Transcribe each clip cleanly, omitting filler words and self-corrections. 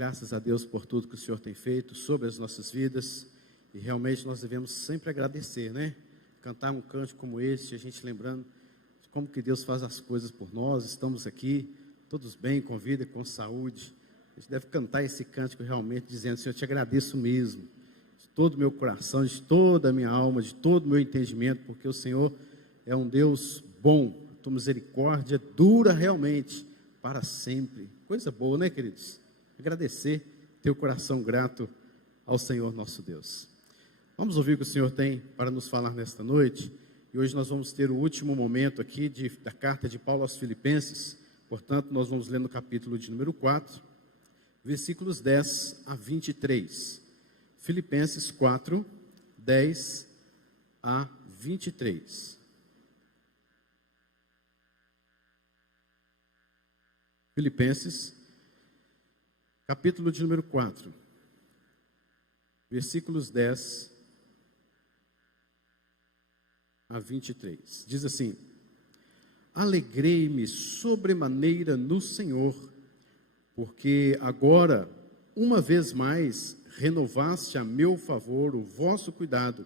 Graças a Deus por tudo que o Senhor tem feito sobre as nossas vidas. E realmente nós devemos sempre agradecer, né? Cantar um cântico como esse, a gente lembrando de como que Deus faz as coisas por nós. Estamos aqui, todos bem, com vida, com saúde. A gente deve cantar esse cântico realmente, dizendo: Senhor, eu te agradeço mesmo, de todo o meu coração, de toda a minha alma, de todo o meu entendimento, porque o Senhor é um Deus bom, a tua misericórdia dura realmente para sempre. Coisa boa, né, queridos? Agradecer, ter o coração grato ao Senhor nosso Deus. Vamos ouvir o que o Senhor tem para nos falar nesta noite. E hoje nós vamos ter o último momento aqui da carta de Paulo aos Filipenses. Portanto, nós vamos ler no capítulo de número 4, versículos 10 a 23. Filipenses 4, 10 a 23. Filipenses, capítulo de número 4, versículos 10 a 23. Diz assim: Alegrei-me sobremaneira no Senhor, porque agora, uma vez mais, renovaste a meu favor o vosso cuidado,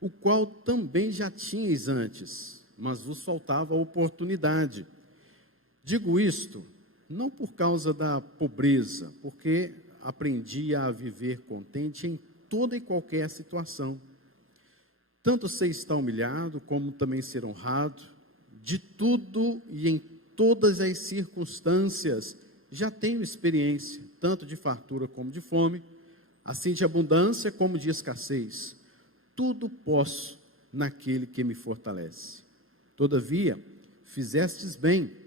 o qual também já tinhais antes, mas vos faltava a oportunidade. Digo isto não por causa da pobreza, porque aprendi a viver contente em toda e qualquer situação. Tanto sei estar humilhado, como também ser honrado. De tudo e em todas as circunstâncias já tenho experiência, tanto de fartura como de fome, assim de abundância como de escassez. Tudo posso naquele que me fortalece. Todavia, fizestes bem,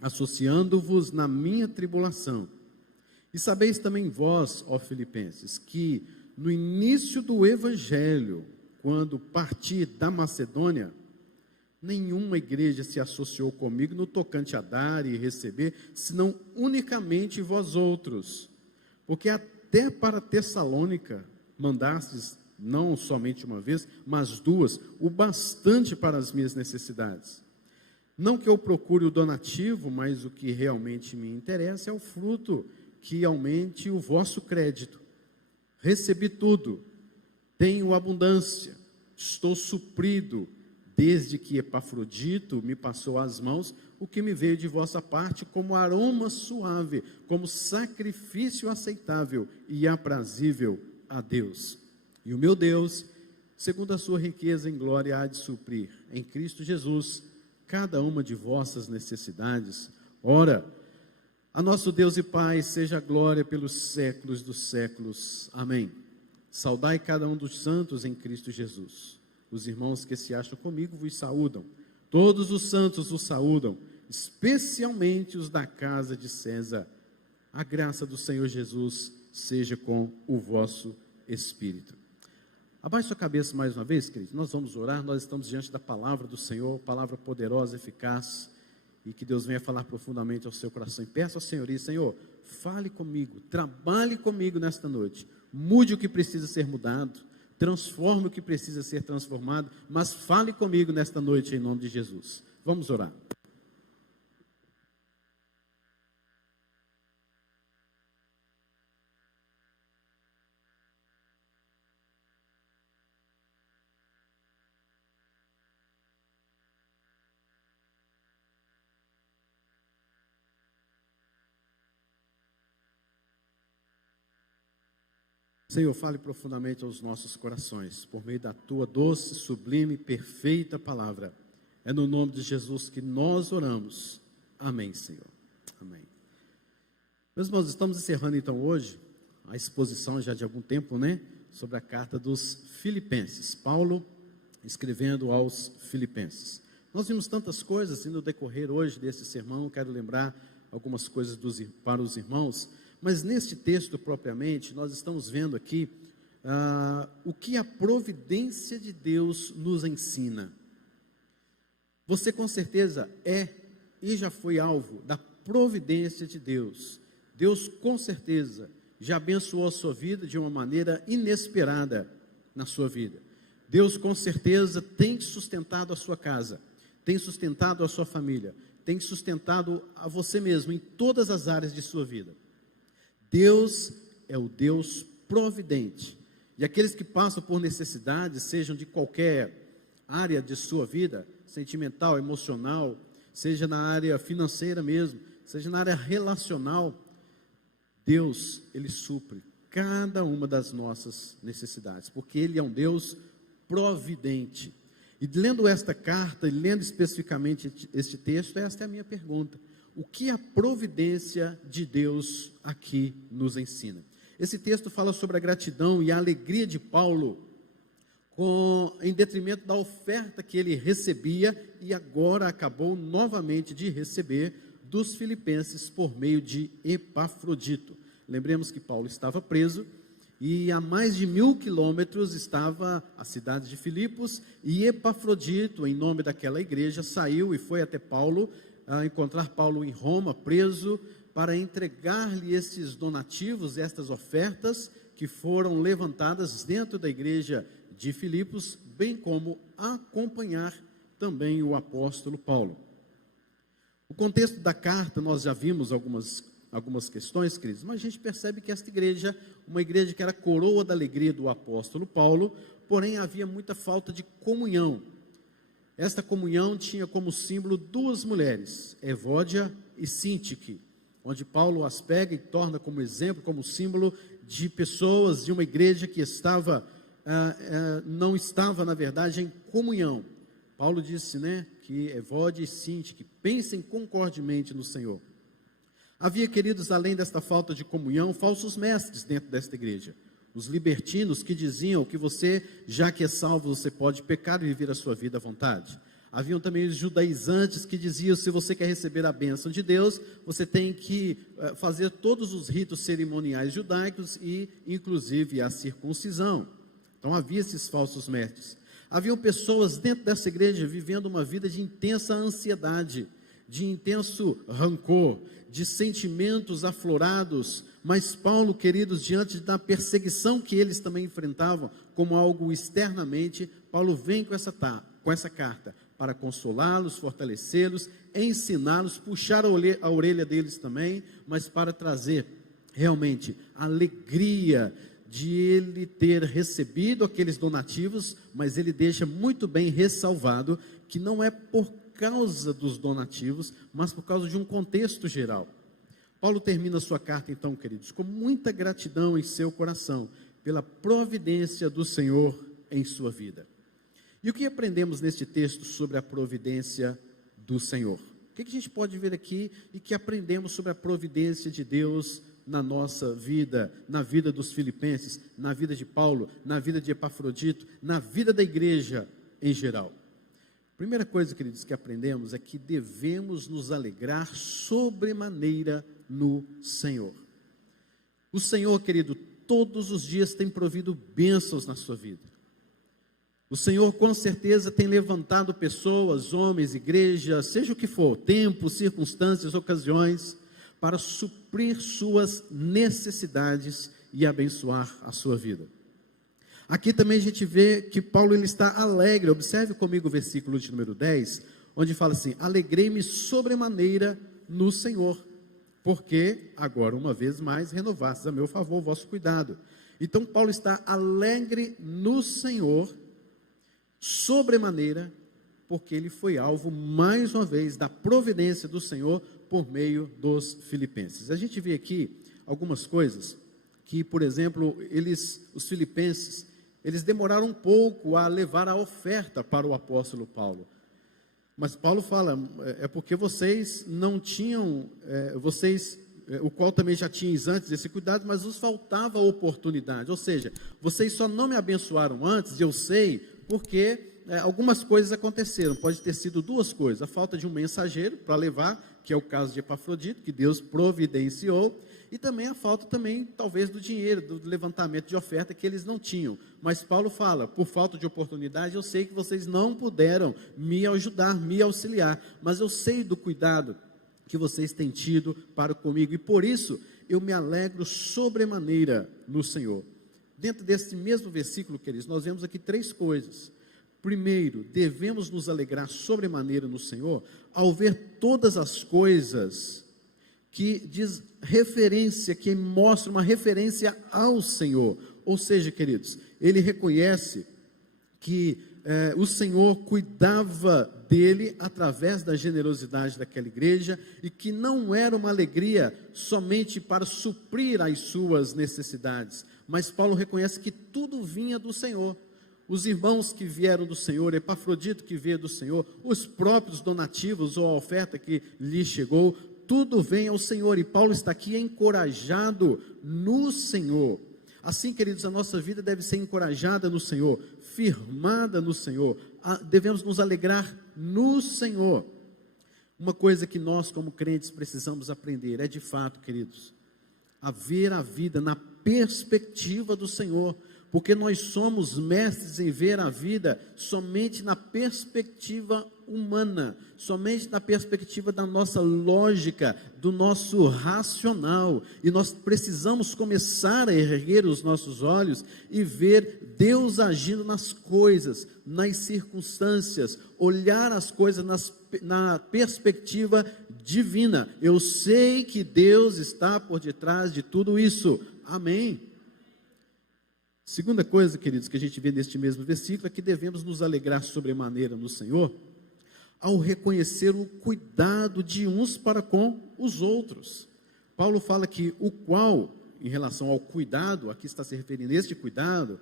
associando-vos na minha tribulação. E sabeis também vós, ó Filipenses, que no início do Evangelho, quando parti da Macedônia, nenhuma igreja se associou comigo no tocante a dar e receber, senão unicamente vós outros. Porque até para Tessalônica mandastes, não somente uma vez, mas duas, o bastante para as minhas necessidades. Não que eu procure o donativo, mas o que realmente me interessa é o fruto, que aumente o vosso crédito. Recebi tudo, tenho abundância, estou suprido, desde que Epafrodito me passou às mãos o que me veio de vossa parte como aroma suave, como sacrifício aceitável e aprazível a Deus. E o meu Deus, segundo a sua riqueza em glória, há de suprir em Cristo Jesus cada uma de vossas necessidades. Ora, a nosso Deus e Pai seja a glória pelos séculos dos séculos. Amém. Saudai cada um dos santos em Cristo Jesus. Os irmãos que se acham comigo vos saúdam. Todos os santos vos saúdam, especialmente os da casa de César. A graça do Senhor Jesus seja com o vosso espírito. Abaixe sua cabeça mais uma vez, queridos. Nós vamos orar. Nós estamos diante da palavra do Senhor, palavra poderosa, eficaz, e que Deus venha falar profundamente ao seu coração. E peço ao Senhor, Senhor, fale comigo, trabalhe comigo nesta noite. Mude o que precisa ser mudado, transforme o que precisa ser transformado, mas fale comigo nesta noite em nome de Jesus. Vamos orar. Senhor, fale profundamente aos nossos corações, por meio da tua doce, sublime, perfeita palavra. É no nome de Jesus que nós oramos. Amém, Senhor. Amém. Meus irmãos, estamos encerrando então hoje a exposição já de algum tempo, né? Sobre a carta dos Filipenses. Paulo escrevendo aos Filipenses. Nós vimos tantas coisas e no decorrer hoje desse sermão, quero lembrar algumas coisas para os irmãos. Mas neste texto propriamente, nós estamos vendo aqui o que a providência de Deus nos ensina. Você com certeza é e já foi alvo da providência de Deus. Deus com certeza já abençoou a sua vida de uma maneira inesperada na sua vida. Deus com certeza tem sustentado a sua casa, tem sustentado a sua família, tem sustentado a você mesmo em todas as áreas de sua vida. Deus é o Deus providente. E aqueles que passam por necessidades, sejam de qualquer área de sua vida, sentimental, emocional, seja na área financeira mesmo, seja na área relacional, Deus, Ele supre cada uma das nossas necessidades, porque Ele é um Deus providente. E lendo esta carta, e lendo especificamente este texto, esta é a minha pergunta: o que a providência de Deus aqui nos ensina? Esse texto fala sobre a gratidão e a alegria de Paulo, em detrimento da oferta que ele recebia e agora acabou novamente de receber dos filipenses por meio de Epafrodito. Lembremos que Paulo estava preso e a mais de 1000 quilômetros estava a cidade de Filipos, e Epafrodito, em nome daquela igreja, saiu e foi até Paulo, a encontrar Paulo em Roma, preso, para entregar-lhe esses donativos, estas ofertas que foram levantadas dentro da igreja de Filipos, bem como acompanhar também o apóstolo Paulo. O contexto da carta, nós já vimos algumas questões, queridos, mas a gente percebe que esta igreja, uma igreja que era coroa da alegria do apóstolo Paulo, porém havia muita falta de comunhão. Esta comunhão tinha como símbolo duas mulheres, Evódia e Sintique, onde Paulo as pega e torna como exemplo, como símbolo de pessoas de uma igreja que não estava, na verdade, em comunhão. Paulo disse, que Evódia e Sintique pensem concordemente no Senhor. Havia, queridos, além desta falta de comunhão, falsos mestres dentro desta igreja. Os libertinos que diziam que você, já que é salvo, você pode pecar e viver a sua vida à vontade. Haviam também os judaizantes que diziam, se você quer receber a bênção de Deus, você tem que fazer todos os ritos cerimoniais judaicos e, inclusive, a circuncisão. Então, havia esses falsos mestres. Haviam pessoas dentro dessa igreja vivendo uma vida de intensa ansiedade, de intenso rancor, de sentimentos aflorados, mas Paulo, queridos, diante da perseguição que eles também enfrentavam, como algo externamente, Paulo vem com essa carta, para consolá-los, fortalecê-los, ensiná-los, puxar a orelha deles também, mas para trazer realmente alegria de ele ter recebido aqueles donativos, mas ele deixa muito bem ressalvado que não é por causa dos donativos, mas por causa de um contexto geral. Paulo termina sua carta então, queridos, com muita gratidão em seu coração, pela providência do Senhor em sua vida. E o que aprendemos neste texto sobre a providência do Senhor? O que a gente pode ver aqui e que aprendemos sobre a providência de Deus na nossa vida, na vida dos filipenses, na vida de Paulo, na vida de Epafrodito, na vida da igreja em geral? Primeira coisa, queridos, que aprendemos é que devemos nos alegrar sobremaneira no Senhor. O Senhor, querido, todos os dias tem provido bênçãos na sua vida. O Senhor com certeza tem levantado pessoas, homens, igreja, seja o que for, tempo, circunstâncias, ocasiões, para suprir suas necessidades e abençoar a sua vida. Aqui também a gente vê que Paulo ele está alegre. Observe comigo o versículo de número 10, onde fala assim: alegrei-me sobremaneira no Senhor, porque agora uma vez mais renovastes a meu favor o vosso cuidado. Então Paulo está alegre no Senhor, sobremaneira, porque ele foi alvo mais uma vez da providência do Senhor por meio dos filipenses. A gente vê aqui algumas coisas que, por exemplo, os filipenses, eles demoraram um pouco a levar a oferta para o apóstolo Paulo. Mas Paulo fala, é porque vocês não tinham, o qual também já tinham antes esse cuidado, mas vos faltava a oportunidade. Ou seja, vocês só não me abençoaram antes, eu sei, porque algumas coisas aconteceram. Pode ter sido duas coisas: a falta de um mensageiro para levar, que é o caso de Epafrodito, que Deus providenciou, e também a falta talvez do dinheiro, do levantamento de oferta que eles não tinham. Mas Paulo fala, por falta de oportunidade, eu sei que vocês não puderam me ajudar, me auxiliar, mas eu sei do cuidado que vocês têm tido para comigo, e por isso eu me alegro sobremaneira no Senhor. Dentro desse mesmo versículo, queridos, nós vemos aqui três coisas. Primeiro, devemos nos alegrar sobremaneira no Senhor, ao ver todas as coisas que diz referência, que mostra uma referência ao Senhor. Ou seja, queridos, ele reconhece que o Senhor cuidava dele através da generosidade daquela igreja, e que não era uma alegria somente para suprir as suas necessidades, mas Paulo reconhece que tudo vinha do Senhor. Os irmãos que vieram do Senhor, Epafrodito que veio do Senhor, os próprios donativos ou a oferta que lhe chegou, tudo vem ao Senhor, e Paulo está aqui encorajado no Senhor. Assim, queridos, a nossa vida deve ser encorajada no Senhor, firmada no Senhor, devemos nos alegrar no Senhor. Uma coisa que nós como crentes precisamos aprender é de fato, queridos, a ver a vida na perspectiva do Senhor, porque nós somos mestres em ver a vida somente na perspectiva humana, somente na perspectiva da nossa lógica, do nosso racional, e nós precisamos começar a erguer os nossos olhos e ver Deus agindo nas coisas, nas circunstâncias, olhar as coisas na perspectiva divina. Eu sei que Deus está por detrás de tudo isso, amém? Segunda coisa, queridos, que a gente vê neste mesmo versículo, é que devemos nos alegrar sobremaneira no Senhor, ao reconhecer o cuidado de uns para com os outros. Paulo fala que o qual, em relação ao cuidado, aqui está se referindo a este cuidado,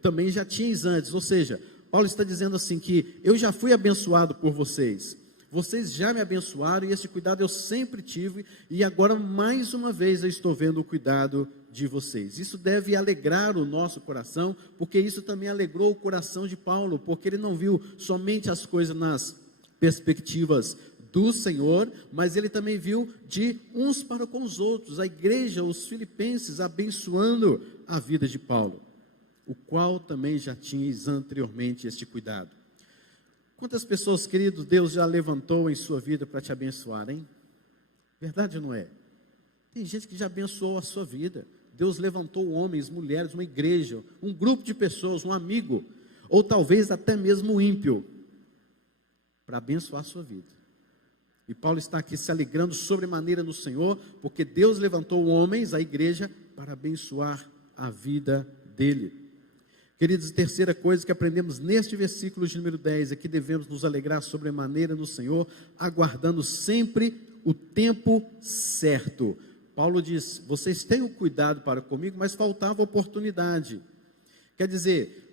também já tinhas antes, ou seja, Paulo está dizendo assim que eu já fui abençoado por vocês já me abençoaram, e esse cuidado eu sempre tive, e agora mais uma vez eu estou vendo o cuidado de vocês. Isso deve alegrar o nosso coração, porque isso também alegrou o coração de Paulo, porque ele não viu somente as coisas nas perspectivas do Senhor, mas ele também viu de uns para com os outros, a igreja, os filipenses, abençoando a vida de Paulo, o qual também já tinhas anteriormente este cuidado. Quantas pessoas, queridos, Deus já levantou em sua vida para te abençoar, hein? Verdade ou não é? Tem gente que já abençoou a sua vida. Deus levantou homens, mulheres, uma igreja, um grupo de pessoas, um amigo, ou talvez até mesmo um ímpio, para abençoar a sua vida. E Paulo está aqui se alegrando sobremaneira no Senhor, porque Deus levantou homens, a igreja, para abençoar a vida dele. Queridos, terceira coisa que aprendemos neste versículo de número 10, é que devemos nos alegrar sobremaneira no Senhor, aguardando sempre o tempo certo. Paulo diz, vocês tenham cuidado para comigo, mas faltava oportunidade. Quer dizer,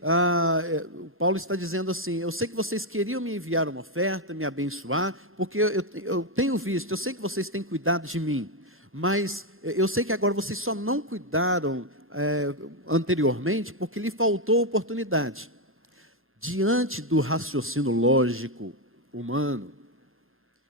Paulo está dizendo assim, eu sei que vocês queriam me enviar uma oferta, me abençoar, porque eu tenho visto, eu sei que vocês têm cuidado de mim, mas eu sei que agora vocês só não cuidaram anteriormente, porque lhe faltou oportunidade. Diante do raciocínio lógico humano,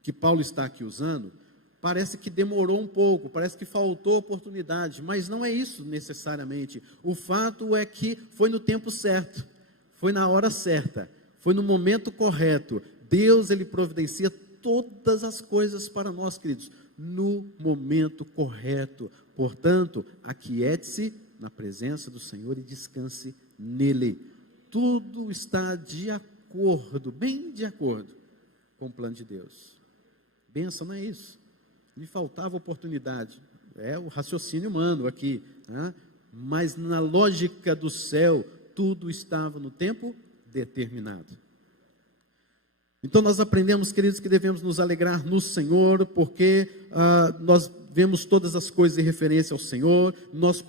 que Paulo está aqui usando, parece que demorou um pouco, parece que faltou oportunidade, mas não é isso necessariamente. O fato é que foi no tempo certo, foi na hora certa, foi no momento correto. Deus, ele providencia todas as coisas para nós, queridos, no momento correto. Portanto, aquiete-se na presença do Senhor e descanse nele. Tudo está de acordo, bem de acordo com o plano de Deus. Bênção não é isso. Lhe faltava oportunidade. É o raciocínio humano aqui, né? Mas na lógica do céu, tudo estava no tempo determinado. Então nós aprendemos, queridos, que devemos nos alegrar no Senhor, porque nós vemos todas as coisas em referência ao Senhor, nós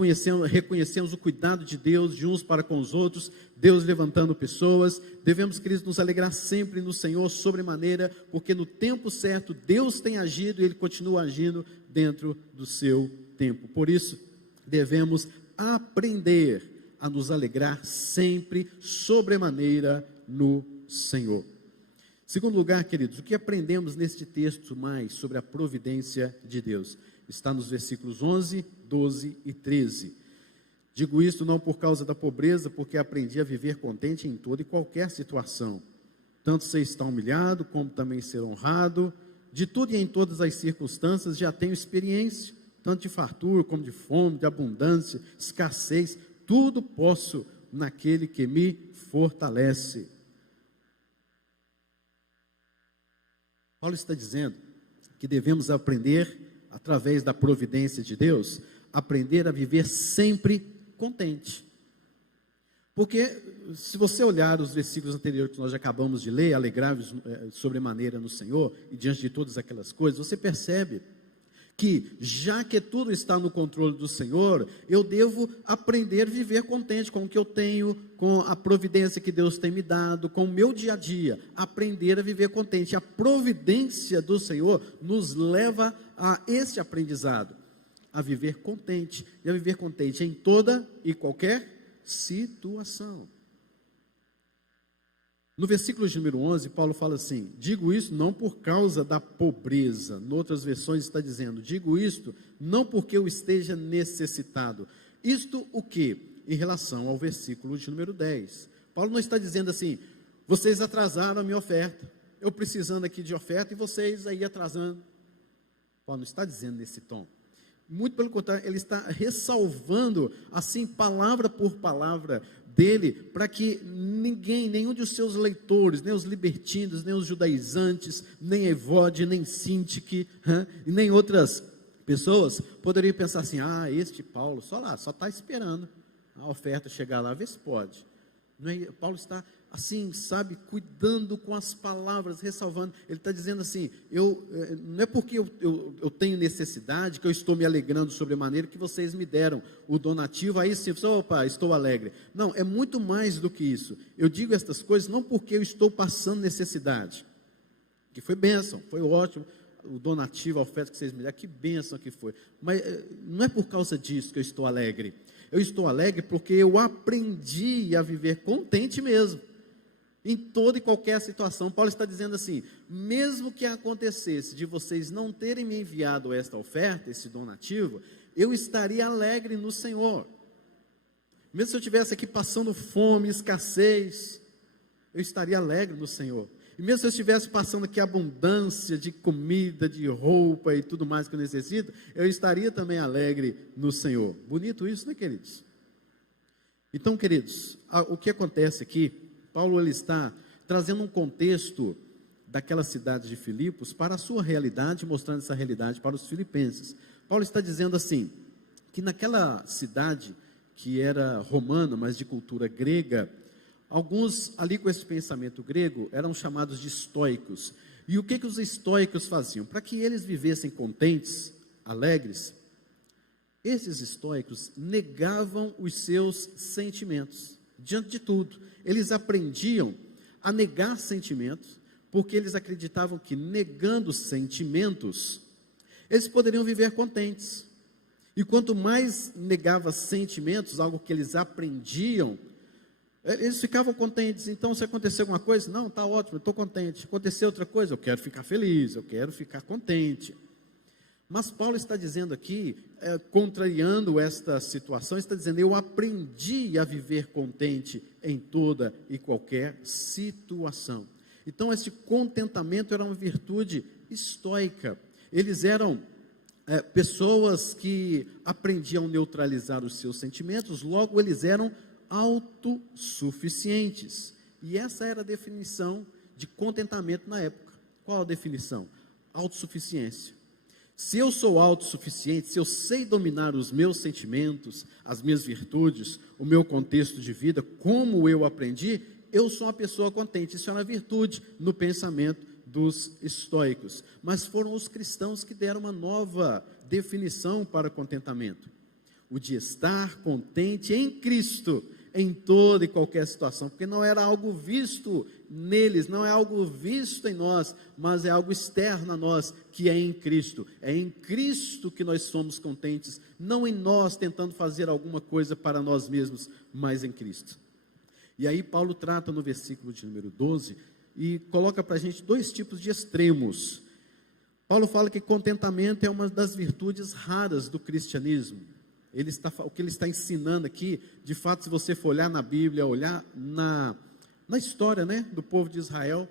reconhecemos o cuidado de Deus, de uns para com os outros, Deus levantando pessoas. Devemos, queridos, nos alegrar sempre no Senhor, sobremaneira, porque no tempo certo, Deus tem agido e Ele continua agindo dentro do seu tempo. Por isso, devemos aprender a nos alegrar sempre, sobremaneira no Senhor. Segundo lugar, queridos, o que aprendemos neste texto mais sobre a providência de Deus? Está nos versículos 11, 12 e 13. Digo isto não por causa da pobreza, porque aprendi a viver contente em toda e qualquer situação. Tanto ser estar humilhado, como também ser honrado. De tudo e em todas as circunstâncias já tenho experiência, tanto de fartura como de fome, de abundância, escassez. Tudo posso naquele que me fortalece. Paulo está dizendo que devemos aprender através da providência de Deus, aprender a viver sempre contente. Porque, se você olhar os versículos anteriores que nós já acabamos de ler, alegrai-vos sobremaneira no Senhor, e diante de todas aquelas coisas, você percebe que, já que tudo está no controle do Senhor, eu devo aprender a viver contente com o que eu tenho, com a providência que Deus tem me dado, com o meu dia a dia, aprender a viver contente. A providência do Senhor nos leva a esse aprendizado, a viver contente, e a viver contente em toda e qualquer situação. No versículo de número 11, Paulo fala assim: digo isso não por causa da pobreza. Em outras versões está dizendo: digo isto não porque eu esteja necessitado. Isto o que? Em relação ao versículo de número 10. Paulo não está dizendo assim: vocês atrasaram a minha oferta, eu precisando aqui de oferta e vocês aí atrasando. Paulo não está dizendo nesse tom. Muito pelo contrário, ele está ressalvando, assim, palavra por palavra dele, para que ninguém, nenhum de seus leitores, nem os libertinos, nem os judaizantes, nem Evode, nem Sintique, e nem outras pessoas, poderiam pensar assim: ah, este Paulo, só está esperando a oferta chegar lá, vê se pode. Não é, Paulo está assim, sabe, cuidando com as palavras, ressalvando. Ele está dizendo assim: não é porque eu tenho necessidade, que eu estou me alegrando sobremaneira, que vocês me deram o donativo, aí sim, opa, estou alegre. Não, é muito mais do que isso. Eu digo estas coisas não porque eu estou passando necessidade, que foi bênção, foi ótimo, o donativo, a oferta que vocês me deram, que bênção que foi, mas não é por causa disso que eu estou alegre. Eu estou alegre porque eu aprendi a viver contente mesmo, em toda e qualquer situação. Paulo está dizendo assim: mesmo que acontecesse de vocês não terem me enviado esta oferta, esse donativo, eu estaria alegre no Senhor. Mesmo se eu estivesse aqui passando fome, escassez, eu estaria alegre no Senhor. E mesmo se eu estivesse passando aqui abundância de comida, de roupa e tudo mais que eu necessito, eu estaria também alegre no Senhor. Bonito isso, né, queridos? Então, queridos, o que acontece aqui, Paulo ele está trazendo um contexto daquela cidade de Filipos para a sua realidade, mostrando essa realidade para os filipenses. Paulo está dizendo assim, que naquela cidade, que era romana, mas de cultura grega, alguns ali com esse pensamento grego eram chamados de estoicos. E o que os estoicos faziam? Para que eles vivessem contentes, alegres, esses estoicos negavam os seus sentimentos. Diante de tudo, eles aprendiam a negar sentimentos, porque eles acreditavam que negando sentimentos, eles poderiam viver contentes. E quanto mais negava sentimentos, algo que eles aprendiam, eles ficavam contentes. Então, se acontecer alguma coisa, não, está ótimo, eu estou contente. Acontecer outra coisa, eu quero ficar feliz, eu quero ficar contente. Mas Paulo está dizendo aqui, contrariando esta situação, está dizendo: eu aprendi a viver contente em toda e qualquer situação. Então, esse contentamento era uma virtude estoica. Eles eram pessoas que aprendiam a neutralizar os seus sentimentos, logo eles eram autossuficientes. E essa era a definição de contentamento na época. Qual a definição? Autossuficiência. Se eu sou autossuficiente, se eu sei dominar os meus sentimentos, as minhas virtudes, o meu contexto de vida, como eu aprendi, eu sou uma pessoa contente. Isso é uma virtude no pensamento dos estoicos. Mas foram os cristãos que deram uma nova definição para contentamento: o de estar contente em Cristo, em toda e qualquer situação, porque não era algo visto neles, não é algo visto em nós, mas é algo externo a nós, que é em Cristo. É em Cristo que nós somos contentes, não em nós tentando fazer alguma coisa para nós mesmos, mas em Cristo. E aí Paulo trata no versículo de número 12, e coloca para a gente dois tipos de extremos. Paulo fala que contentamento é uma das virtudes raras do cristianismo. O que ele está ensinando aqui, de fato, se você for olhar na Bíblia, olhar na história, né, do povo de Israel,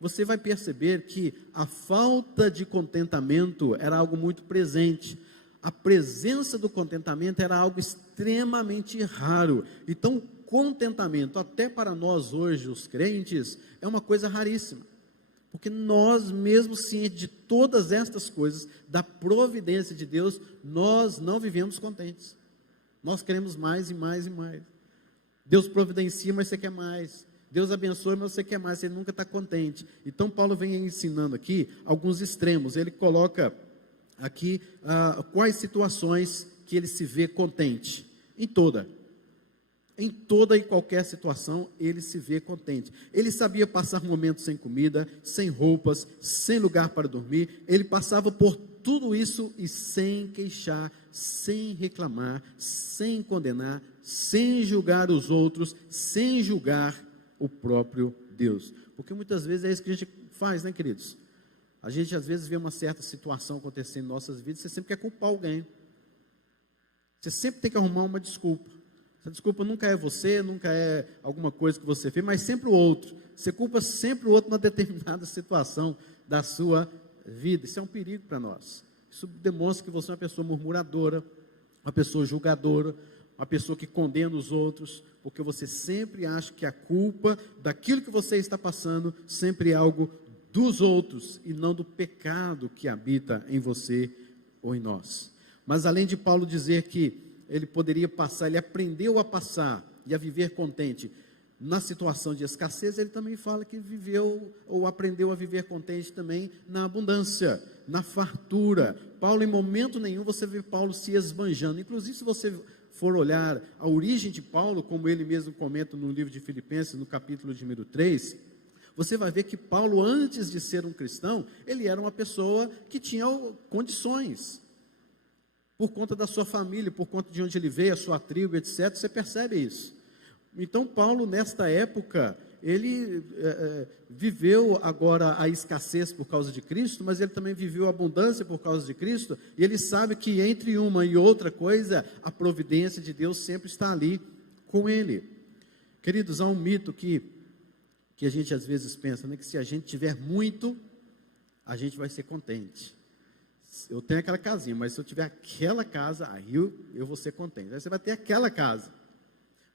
você vai perceber que a falta de contentamento era algo muito presente. A presença do contentamento era algo extremamente raro. Então, contentamento, até para nós hoje, os crentes, é uma coisa raríssima. Porque nós, mesmo cientes de todas estas coisas, da providência de Deus, nós não vivemos contentes. Nós queremos mais e mais e mais. Deus providencia, mas você quer mais. Deus abençoa, mas você quer mais, você nunca está contente. Então Paulo vem ensinando aqui alguns extremos. Ele coloca aqui quais situações que ele se vê contente. Em toda e qualquer situação, ele se vê contente. Ele sabia passar momentos sem comida, sem roupas, sem lugar para dormir. Ele passava por tudo isso e sem queixar, sem reclamar, sem condenar, sem julgar os outros, sem julgar o próprio Deus. Porque muitas vezes é isso que a gente faz, né, queridos? A gente às vezes vê uma certa situação acontecendo em nossas vidas, você sempre quer culpar alguém. Você sempre tem que arrumar uma desculpa. Essa desculpa nunca é você, nunca é alguma coisa que você fez, mas sempre o outro. Você culpa sempre o outro numa determinada situação da sua vida. Isso é um perigo para nós. Isso demonstra que você é uma pessoa murmuradora, uma pessoa julgadora, uma pessoa que condena os outros, porque você sempre acha que a culpa daquilo que você está passando sempre é algo dos outros e não do pecado que habita em você ou em nós. Mas além de Paulo dizer que ele poderia passar, ele aprendeu a passar e a viver contente na situação de escassez, ele também fala que viveu ou aprendeu a viver contente também na abundância, na fartura. Paulo, em momento nenhum, você vê Paulo se esbanjando. Inclusive, se você for olhar a origem de Paulo, como ele mesmo comenta no livro de Filipenses, no capítulo de número 3, você vai ver que Paulo, antes de ser um cristão, ele era uma pessoa que tinha condições. Por conta da sua família, por conta de onde ele veio, a sua tribo, etc., você percebe isso. Então Paulo, nesta época, ele viveu agora a escassez por causa de Cristo, mas ele também viveu a abundância por causa de Cristo, e ele sabe que entre uma e outra coisa, a providência de Deus sempre está ali com ele. Queridos, há um mito que a gente às vezes pensa, né, que se a gente tiver muito, a gente vai ser contente. Eu tenho aquela casinha, mas se eu tiver aquela casa, aí eu vou ser contente. Aí você vai ter aquela casa.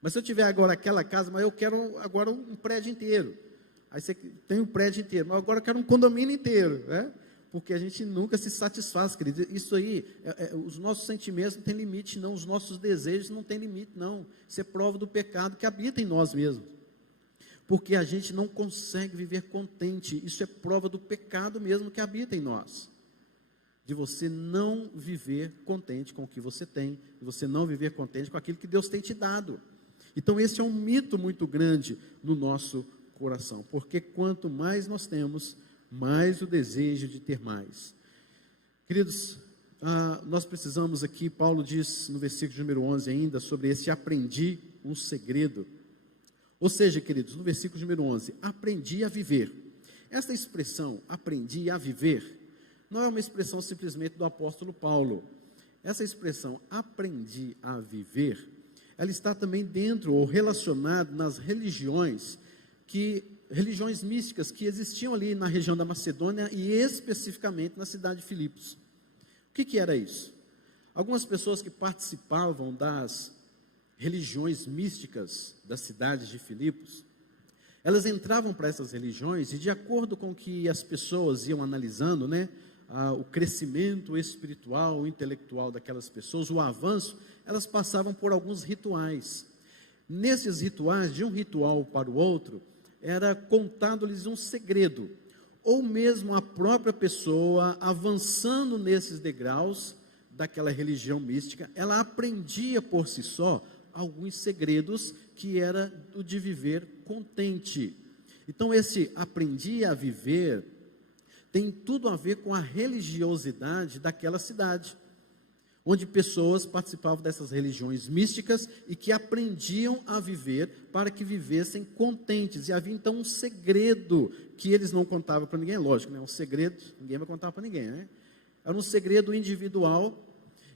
Mas se eu tiver agora aquela casa, mas eu quero agora um prédio inteiro. Aí você tem um prédio inteiro, mas agora eu quero um condomínio inteiro, né? Porque a gente nunca se satisfaz, querido. Isso aí, os nossos sentimentos não têm limite, não. Os nossos desejos não têm limite, não. Isso é prova do pecado que habita em nós mesmos. Porque a gente não consegue viver contente. Isso é prova do pecado mesmo que habita em nós. De você não viver contente com o que você tem, de você não viver contente com aquilo que Deus tem te dado. Então esse é um mito muito grande no nosso coração, porque quanto mais nós temos, mais o desejo de ter mais. Queridos, nós precisamos aqui, Paulo diz no versículo número 11 ainda, sobre esse aprendi um segredo. Ou seja, queridos, no versículo número 11, aprendi a viver. Esta expressão, aprendi a viver, não é uma expressão simplesmente do apóstolo Paulo. Essa expressão, aprendi a viver, ela está também dentro ou relacionada nas religiões místicas que existiam ali na região da Macedônia e especificamente na cidade de Filipos. O que era isso? Algumas pessoas que participavam das religiões místicas da cidade de Filipos, elas entravam para essas religiões e de acordo com que as pessoas iam analisando, né, o crescimento espiritual, intelectual daquelas pessoas, o avanço, elas passavam por alguns rituais. Nesses rituais, de um ritual para o outro, era contado-lhes um segredo, ou mesmo a própria pessoa, avançando nesses degraus daquela religião mística, ela aprendia por si só alguns segredos que era o de viver contente. Então esse aprendi a viver tem tudo a ver com a religiosidade daquela cidade, onde pessoas participavam dessas religiões místicas e que aprendiam a viver para que vivessem contentes. E havia então um segredo que eles não contavam para ninguém, lógico, né? Um segredo, ninguém vai contar para ninguém, né? Era um segredo individual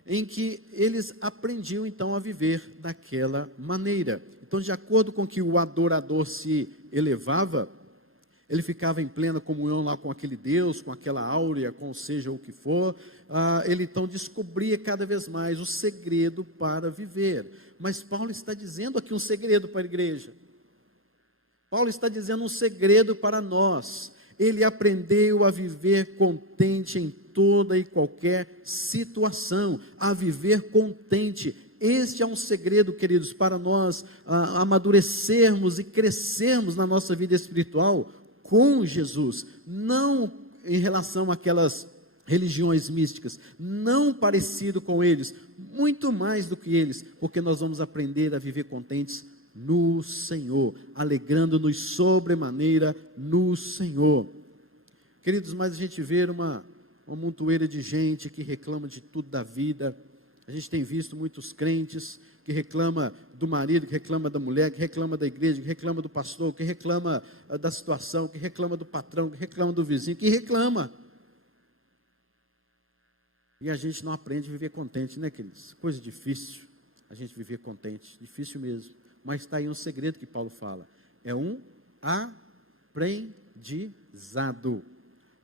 em que eles aprendiam então a viver daquela maneira. Então, de acordo com que o adorador se elevava, ele ficava em plena comunhão lá com aquele Deus, com aquela áurea, com seja o que for, ele então descobria cada vez mais o segredo para viver. Mas Paulo está dizendo aqui um segredo para a igreja. Paulo está dizendo um segredo para nós. Ele aprendeu a viver contente em toda e qualquer situação, a viver contente. Este é um segredo, queridos, para nós amadurecermos e crescermos na nossa vida espiritual com Jesus, não em relação àquelas religiões místicas, não parecido com eles, muito mais do que eles, porque nós vamos aprender a viver contentes no Senhor, alegrando-nos sobremaneira no Senhor. Queridos, mas a gente vê uma montoeira de gente que reclama de tudo da vida. A gente tem visto muitos crentes que reclama do marido, que reclama da mulher, que reclama da igreja, que reclama do pastor, que reclama da situação, que reclama do patrão, que reclama do vizinho, que reclama. E a gente não aprende a viver contente, né, queridos? Coisa difícil, a gente viver contente, difícil mesmo. Mas está aí um segredo que Paulo fala, é um aprendizado.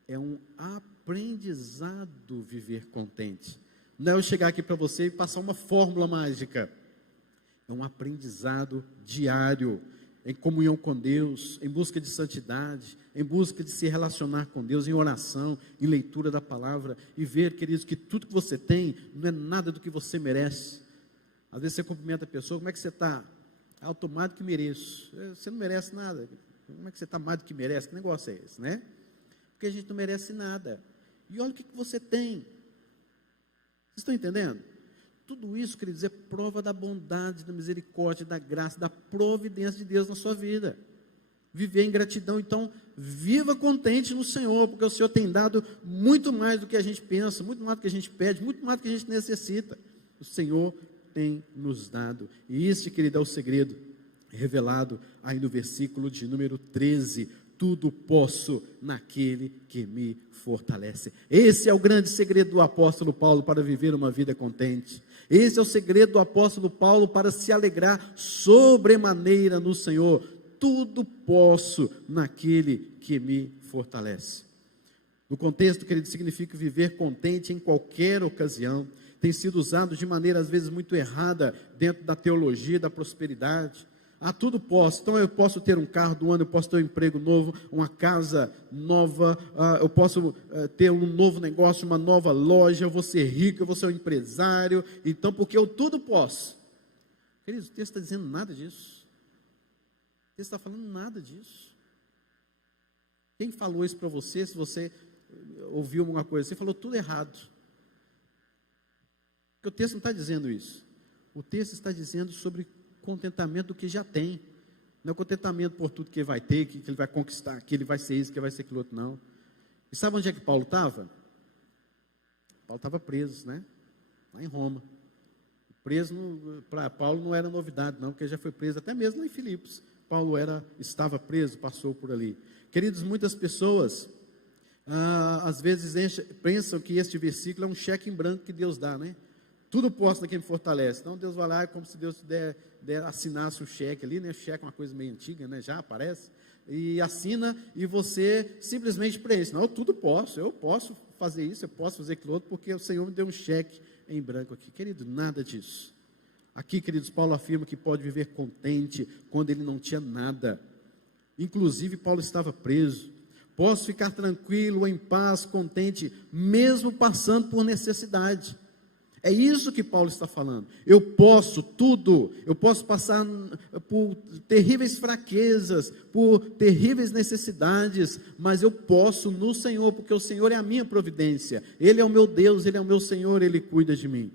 É um aprendizado viver contente. Não é eu chegar aqui para você e passar uma fórmula mágica. É um aprendizado diário, em comunhão com Deus, em busca de santidade, em busca de se relacionar com Deus, em oração, em leitura da palavra, e ver, queridos, que tudo que você tem não é nada do que você merece. Às vezes você cumprimenta a pessoa, como é que você está? Eu estou mais do que mereço. Você não merece nada. Como é que você está mais do que merece? Que negócio é esse, né? Porque a gente não merece nada. E olha o que você tem. Vocês estão entendendo? Tudo isso, queridos, é prova da bondade, da misericórdia, da graça, da providência de Deus na sua vida. Viver em gratidão, então, viva contente no Senhor, porque o Senhor tem dado muito mais do que a gente pensa, muito mais do que a gente pede, muito mais do que a gente necessita. O Senhor tem nos dado. E este, querido, é o segredo revelado aí no versículo de número 13. Tudo posso naquele que me fortalece. Esse é o grande segredo do apóstolo Paulo para viver uma vida contente. Esse é o segredo do apóstolo Paulo para se alegrar sobremaneira no Senhor. Tudo posso naquele que me fortalece. No contexto, querido, significa viver contente em qualquer ocasião. Tem sido usado de maneira às vezes muito errada dentro da teologia da prosperidade. Tudo posso, então eu posso ter um carro do ano, eu posso ter um emprego novo, uma casa nova, eu posso ter um novo negócio, uma nova loja, eu vou ser rico, eu vou ser um empresário, então porque eu tudo posso. Queridos, o texto está dizendo nada disso. O texto está falando nada disso. Quem falou isso para você, se você ouviu alguma coisa, você falou tudo errado. Porque o texto não está dizendo isso. O texto está dizendo sobre contentamento do que já tem, não é contentamento por tudo que ele vai ter, que ele vai conquistar, que ele vai ser isso, que ele vai ser aquilo outro, não. E sabe onde é que Paulo estava? Paulo estava preso, né? Lá em Roma. Preso, para Paulo não era novidade, não, porque ele já foi preso até mesmo lá em Filipos. Paulo estava preso, passou por ali. Queridos, muitas pessoas às vezes pensam que este versículo é um cheque em branco que Deus dá, né? Tudo posso naquele que me fortalece. Então Deus vai lá, é como se Deus assinasse o cheque ali, né? O cheque é uma coisa meio antiga, né? Já aparece. E assina, e você simplesmente preenche. Não, tudo posso, eu posso fazer isso, eu posso fazer aquilo outro, porque o Senhor me deu um cheque em branco aqui. Querido, nada disso. Aqui, queridos, Paulo afirma que pode viver contente quando ele não tinha nada. Inclusive, Paulo estava preso. Posso ficar tranquilo, em paz, contente, mesmo passando por necessidade. É isso que Paulo está falando. Eu posso tudo, eu posso passar por terríveis fraquezas, por terríveis necessidades, mas eu posso no Senhor, porque o Senhor é a minha providência. Ele é o meu Deus, Ele é o meu Senhor, Ele cuida de mim.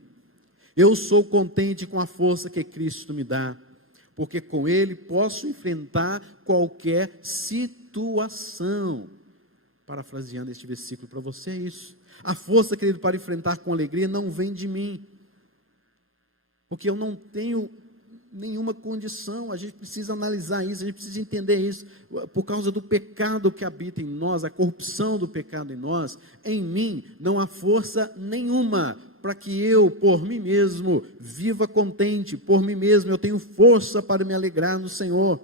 Eu sou contente com a força que Cristo me dá, porque com Ele posso enfrentar qualquer situação. Parafraseando este versículo para você, é isso. A força, querido, para enfrentar com alegria não vem de mim, porque eu não tenho nenhuma condição. A gente precisa analisar isso, a gente precisa entender isso, por causa do pecado que habita em nós, a corrupção do pecado em nós. Em mim não há força nenhuma para que eu, por mim mesmo, viva contente. Por mim mesmo eu tenho força para me alegrar no Senhor,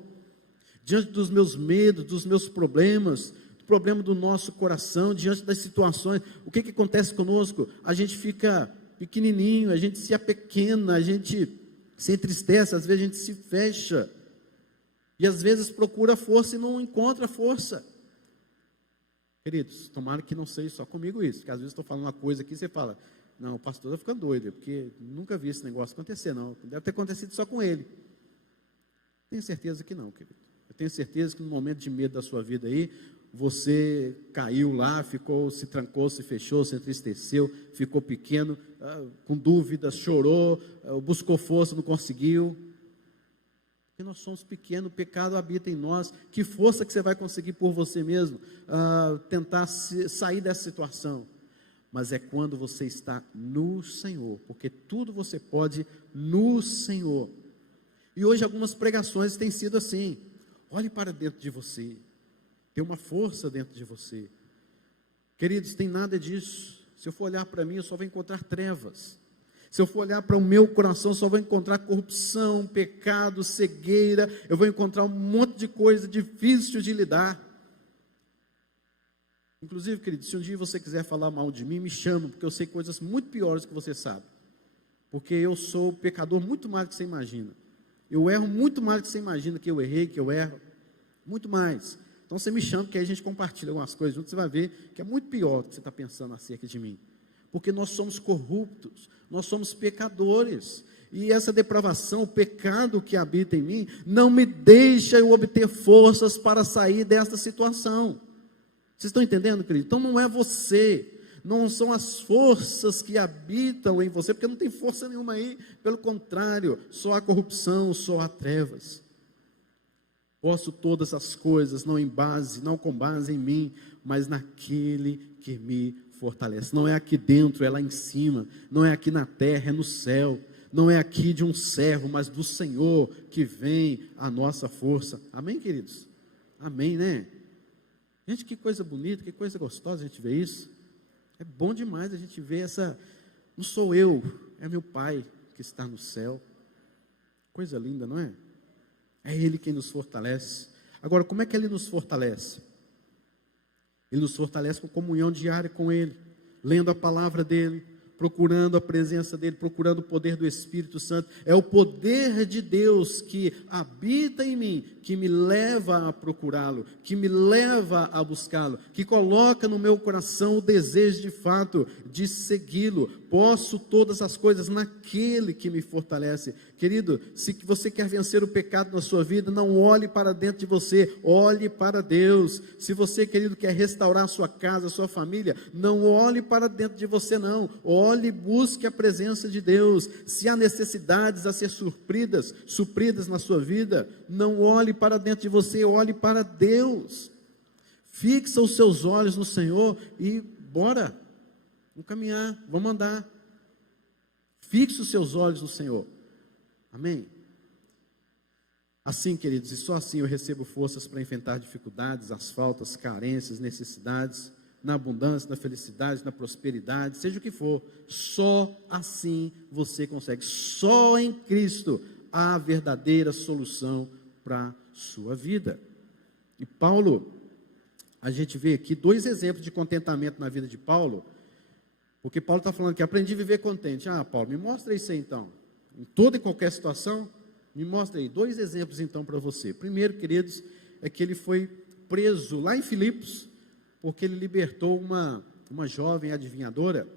diante dos meus medos, dos meus problemas, problema do nosso coração, diante das situações. O que acontece conosco? A gente fica pequenininho, a gente se apequena, a gente se entristece, às vezes a gente se fecha, e às vezes procura força e não encontra força. Queridos, tomara que não seja só comigo isso, porque às vezes estou falando uma coisa aqui e você fala, não, o pastor está ficando doido, porque nunca vi esse negócio acontecer, não. Deve ter acontecido só com ele. Tenho certeza que não, querido. Eu tenho certeza que no momento de medo da sua vida aí, você caiu lá, ficou, se trancou, se fechou, se entristeceu, ficou pequeno, com dúvidas, chorou, buscou força, não conseguiu. Porque nós somos pequenos, o pecado habita em nós. Que força que você vai conseguir por você mesmo tentar sair dessa situação? Mas é quando você está no Senhor, porque tudo você pode no Senhor. E hoje algumas pregações têm sido assim: olhe para dentro de você, tem uma força dentro de você. Queridos, tem nada disso. Se eu for olhar para mim, eu só vou encontrar trevas. Se eu for olhar para o meu coração, só vou encontrar corrupção, pecado, cegueira. Eu vou encontrar um monte de coisa difícil de lidar. Inclusive, querido, se um dia você quiser falar mal de mim, me chama, porque eu sei coisas muito piores que você sabe. Porque eu sou pecador muito mais do que você imagina. Eu erro muito mais do que você imagina que eu errei, que eu erro. Muito mais. Então você me chama, que aí a gente compartilha algumas coisas juntos, você vai ver que é muito pior do que você está pensando acerca de mim. Porque nós somos corruptos, nós somos pecadores. E essa depravação, o pecado que habita em mim, não me deixa eu obter forças para sair desta situação. Vocês estão entendendo, querido? Então não é você, não são as forças que habitam em você, porque não tem força nenhuma aí, pelo contrário, só há corrupção, só há trevas. Posso todas as coisas, não com base em mim, mas naquele que me fortalece. Não é aqui dentro, é lá em cima, não é aqui na terra, é no céu, não é aqui de um servo, mas do Senhor que vem a nossa força. Amém, queridos? Amém, né? Gente, que coisa bonita, que coisa gostosa a gente ver isso. É bom demais a gente ver essa, não sou eu, é meu Pai que está no céu. Coisa linda, não é? É Ele quem nos fortalece. Agora, como é que Ele nos fortalece? Ele nos fortalece com comunhão diária com Ele, lendo a palavra dEle, procurando a presença dEle, procurando o poder do Espírito Santo. É o poder de Deus que habita em mim, que me leva a procurá-lo, que me leva a buscá-lo, que coloca no meu coração o desejo de fato de segui-lo. Posso todas as coisas naquele que me fortalece. Querido, se você quer vencer o pecado na sua vida, não olhe para dentro de você, olhe para Deus. Se você, querido, quer restaurar a sua casa, a sua família, não olhe para dentro de você não, olhe e busque a presença de Deus. Se há necessidades a ser supridas na sua vida, não olhe para dentro de você, olhe para Deus. Fixa os seus olhos no Senhor e bora, vamos caminhar, vamos andar. Fixe os seus olhos no Senhor. Amém? Assim, queridos, e só assim eu recebo forças para enfrentar dificuldades, as faltas, carências, necessidades, na abundância, na felicidade, na prosperidade, seja o que for. Só assim você consegue. Só em Cristo há a verdadeira solução para a sua vida. E Paulo, a gente vê aqui 2 exemplos de contentamento na vida de Paulo, porque Paulo está falando que aprendi a viver contente. Paulo, me mostra isso aí então. Em toda e qualquer situação, me mostra aí 2 exemplos então para você. Primeiro, queridos, é que ele foi preso lá em Filipos, porque ele libertou uma jovem adivinhadora,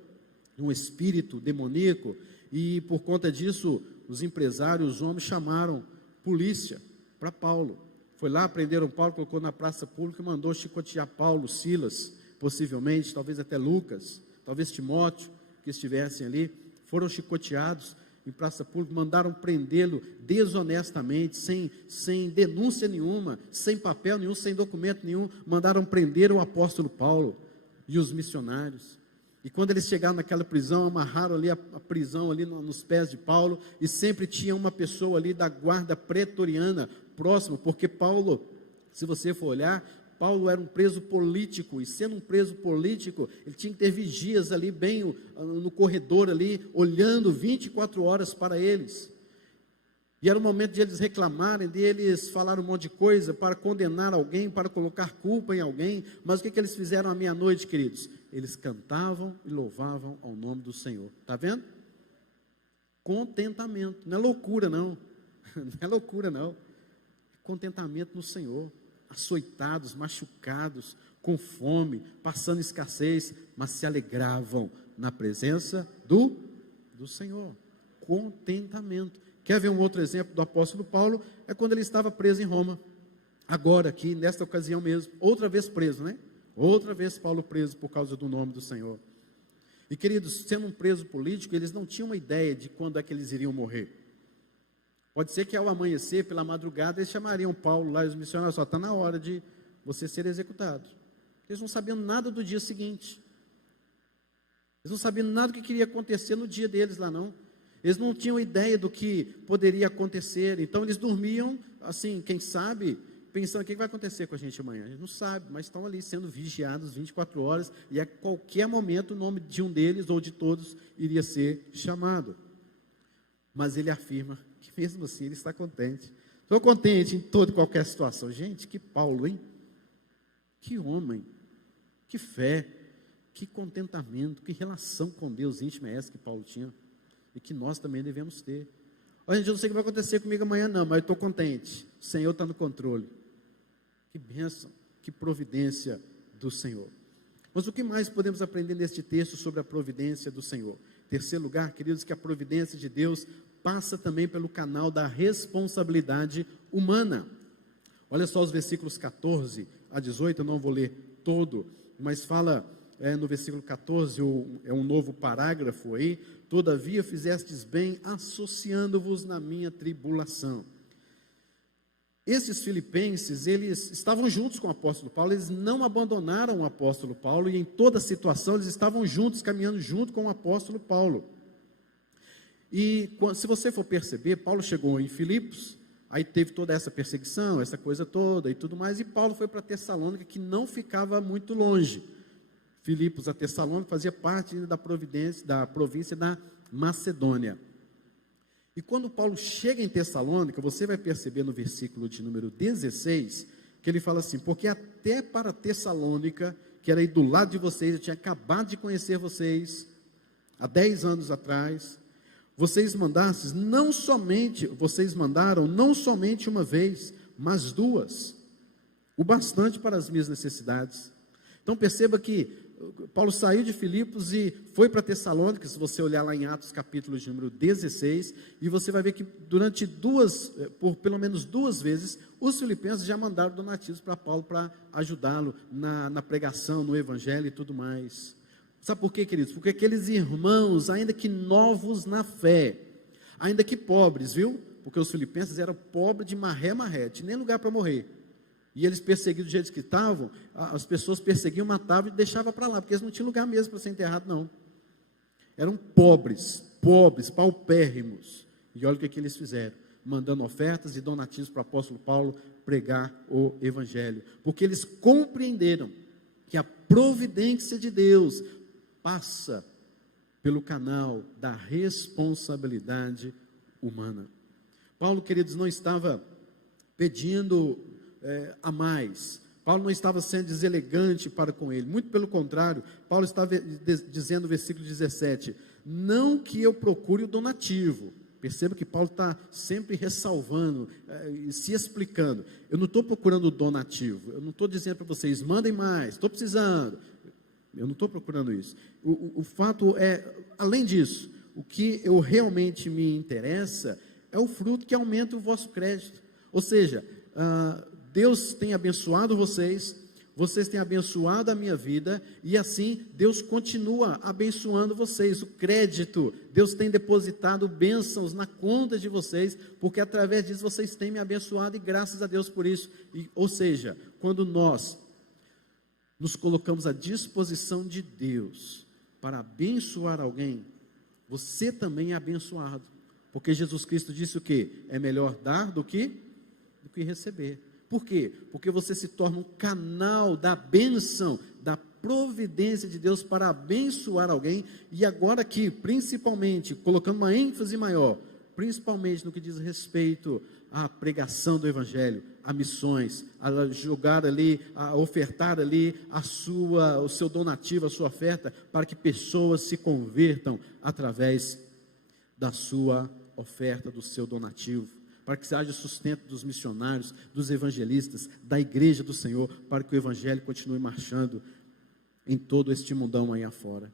um espírito demoníaco, e por conta disso, os empresários, os homens chamaram polícia para Paulo. Foi lá, prenderam Paulo, colocou na praça pública e mandou chicotear Paulo, Silas, possivelmente, talvez até Lucas, talvez Timóteo, que estivessem ali, foram chicoteados em praça pública, mandaram prendê-lo desonestamente, sem denúncia nenhuma, sem papel nenhum, sem documento nenhum, mandaram prender o apóstolo Paulo e os missionários. E quando eles chegaram naquela prisão, amarraram ali a prisão ali nos pés de Paulo, e sempre tinha uma pessoa ali da guarda pretoriana próxima, porque Paulo, se você for olhar, Paulo era um preso político, e sendo um preso político, ele tinha que ter vigias ali, bem no corredor ali, olhando 24 horas para eles. E era o momento de eles reclamarem, de eles falar um monte de coisa, para condenar alguém, para colocar culpa em alguém. Mas o que eles fizeram à meia-noite, queridos? Eles cantavam e louvavam ao nome do Senhor. Está vendo? Contentamento, não é loucura não, não é loucura não, contentamento no Senhor. Açoitados, machucados, com fome, passando escassez, mas se alegravam na presença do Senhor. Contentamento. Quer ver um outro exemplo do apóstolo Paulo? É quando ele estava preso em Roma. Agora aqui, nesta ocasião mesmo, outra vez preso, né? Outra vez Paulo preso por causa do nome do Senhor. E queridos, sendo um preso político, eles não tinham uma ideia de quando é que eles iriam morrer. Pode ser que ao amanhecer, pela madrugada, eles chamariam Paulo lá e os missionários, só está na hora de você ser executado. Eles não sabiam nada do dia seguinte. Eles não sabiam nada do que queria acontecer no dia deles lá não. Eles não tinham ideia do que poderia acontecer. Então eles dormiam, assim, quem sabe, pensando o que vai acontecer com a gente amanhã. A gente não sabe, mas estão ali sendo vigiados 24 horas e a qualquer momento o nome de um deles ou de todos iria ser chamado. Mas ele afirma que mesmo assim ele está contente. Estou contente em toda e qualquer situação. Gente, que Paulo, hein? Que homem, que fé, que contentamento, que relação com Deus íntima é essa que Paulo tinha e que nós também devemos ter. Olha, gente, eu não sei o que vai acontecer comigo amanhã não, mas eu estou contente, o Senhor está no controle. Que bênção, que providência do Senhor. Mas o que mais podemos aprender neste texto sobre a providência do Senhor? Terceiro lugar, queridos, que a providência de Deus passa também pelo canal da responsabilidade humana. Olha só os versículos 14 a 18, eu não vou ler todo, mas fala no versículo 14, é um novo parágrafo aí: todavia fizestes bem associando-vos na minha tribulação. Esses filipenses, eles estavam juntos com o apóstolo Paulo, eles não abandonaram o apóstolo Paulo, e em toda situação eles estavam juntos, caminhando junto com o apóstolo Paulo. E se você for perceber, Paulo chegou em Filipos, aí teve toda essa perseguição, essa coisa toda e tudo mais, e Paulo foi para Tessalônica, que não ficava muito longe. Filipos a Tessalônica fazia parte da província da Macedônia. E quando Paulo chega em Tessalônica, você vai perceber no versículo de número 16, que ele fala assim: porque até para Tessalônica, que era aí do lado de vocês, eu tinha acabado de conhecer vocês, há 10 anos atrás, vocês mandaram não somente uma vez, mas 2, o bastante para as minhas necessidades. Então perceba que Paulo saiu de Filipos e foi para Tessalônica. Se você olhar lá em Atos capítulo de número 16, e você vai ver que durante por pelo menos 2 vezes, os filipenses já mandaram donativos para Paulo, para ajudá-lo na pregação, no evangelho e tudo mais. Sabe por quê, queridos? Porque aqueles irmãos, ainda que novos na fé, ainda que pobres, viu? Porque os filipenses eram pobres de maré, tinha nem lugar para morrer. E eles perseguidos do jeito que estavam, as pessoas perseguiam, matavam e deixavam para lá, porque eles não tinham lugar mesmo para ser enterrado, não. Eram pobres, paupérrimos. E olha o que eles fizeram, mandando ofertas e donativos para o apóstolo Paulo pregar o evangelho. Porque eles compreenderam que a providência de Deus passa pelo canal da responsabilidade humana. Paulo, queridos, não estava pedindo a mais. Paulo não estava sendo deselegante para com ele, muito pelo contrário. Paulo estava dizendo no versículo 17, não que eu procure o donativo. Perceba que Paulo está sempre ressalvando, se explicando. Eu não estou procurando o donativo, eu não estou dizendo para vocês, mandem mais, estou precisando. Eu não estou procurando isso. O fato é, além disso, o que eu realmente me interessa é o fruto que aumenta o vosso crédito. Ou seja, Deus tem abençoado vocês têm abençoado a minha vida, e assim Deus continua abençoando vocês. O crédito, Deus tem depositado bênçãos na conta de vocês, porque através disso vocês têm me abençoado, e graças a Deus por isso. Ou seja, quando nós nos colocamos à disposição de Deus para abençoar alguém, você também é abençoado, porque Jesus Cristo disse o quê? É melhor dar do que receber. Por quê? Porque você se torna um canal da bênção, da providência de Deus para abençoar alguém. E agora aqui, principalmente, colocando uma ênfase maior, principalmente no que diz respeito à pregação do evangelho, a missões, a jogar ali, a ofertar ali o seu donativo, a sua oferta, para que pessoas se convertam através da sua oferta, do seu donativo. para que haja sustento dos missionários, dos evangelistas, da igreja do Senhor, para que o evangelho continue marchando em todo este mundão aí afora.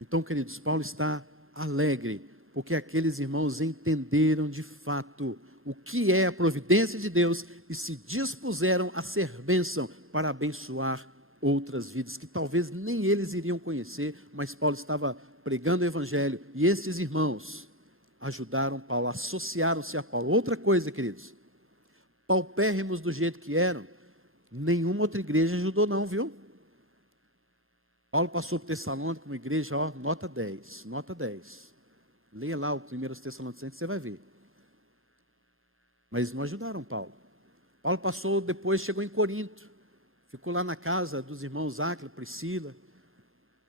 Então, queridos, Paulo está alegre, porque aqueles irmãos entenderam de fato o que é a providência de Deus e se dispuseram a ser bênção para abençoar outras vidas, que talvez nem eles iriam conhecer, mas Paulo estava pregando o evangelho, e estes irmãos ajudaram Paulo, associaram-se a Paulo. Outra coisa, queridos, paupérrimos do jeito que eram, nenhuma outra igreja ajudou não, viu? Paulo passou por Tessalônica, uma igreja, ó, nota 10, nota 10. Leia lá o 1 Tessalonicenses, você vai ver. Mas não ajudaram Paulo. Paulo passou, depois chegou em Corinto, ficou lá na casa dos irmãos Áquila, Priscila.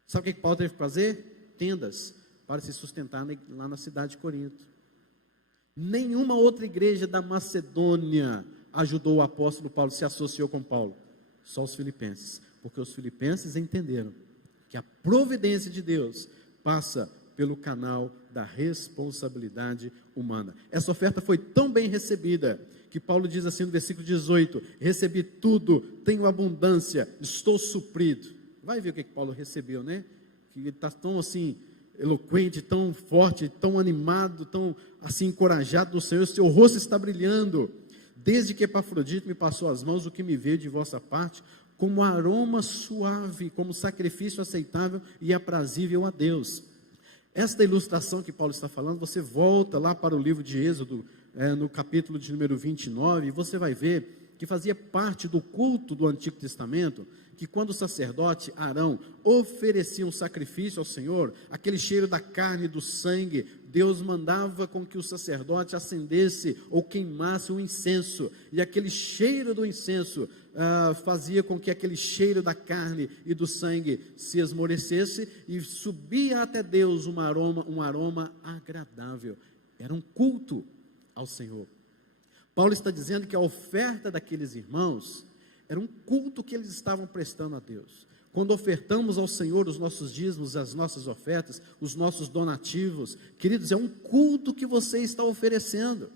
Sabe o que Paulo teve que fazer? Tendas, para se sustentar lá na cidade de Corinto. Nenhuma outra igreja da Macedônia ajudou o apóstolo Paulo, se associou com Paulo. Só os filipenses, porque os filipenses entenderam que a providência de Deus passa pelo canal da responsabilidade humana. Essa oferta foi tão bem recebida, que Paulo diz assim no versículo 18, recebi tudo, tenho abundância, estou suprido. Vai ver o que Paulo recebeu, né? Que ele está tão assim, eloquente, tão forte, tão animado, tão assim encorajado no Senhor, seu rosto está brilhando. Desde que Epafrodito me passou as mãos, o que me veio de vossa parte, como aroma suave, como sacrifício aceitável e aprazível a Deus. Esta ilustração que Paulo está falando, você volta lá para o livro de Êxodo, no capítulo de número 29, e você vai ver que fazia parte do culto do Antigo Testamento, que quando o sacerdote Arão oferecia um sacrifício ao Senhor, aquele cheiro da carne e do sangue, Deus mandava com que o sacerdote acendesse ou queimasse um incenso, e aquele cheiro do incenso fazia com que aquele cheiro da carne e do sangue se esmorecesse, e subia até Deus um aroma agradável. Era um culto ao Senhor. Paulo está dizendo que a oferta daqueles irmãos era um culto que eles estavam prestando a Deus. Quando ofertamos ao Senhor os nossos dízimos, as nossas ofertas, os nossos donativos, queridos, é um culto que você está oferecendo.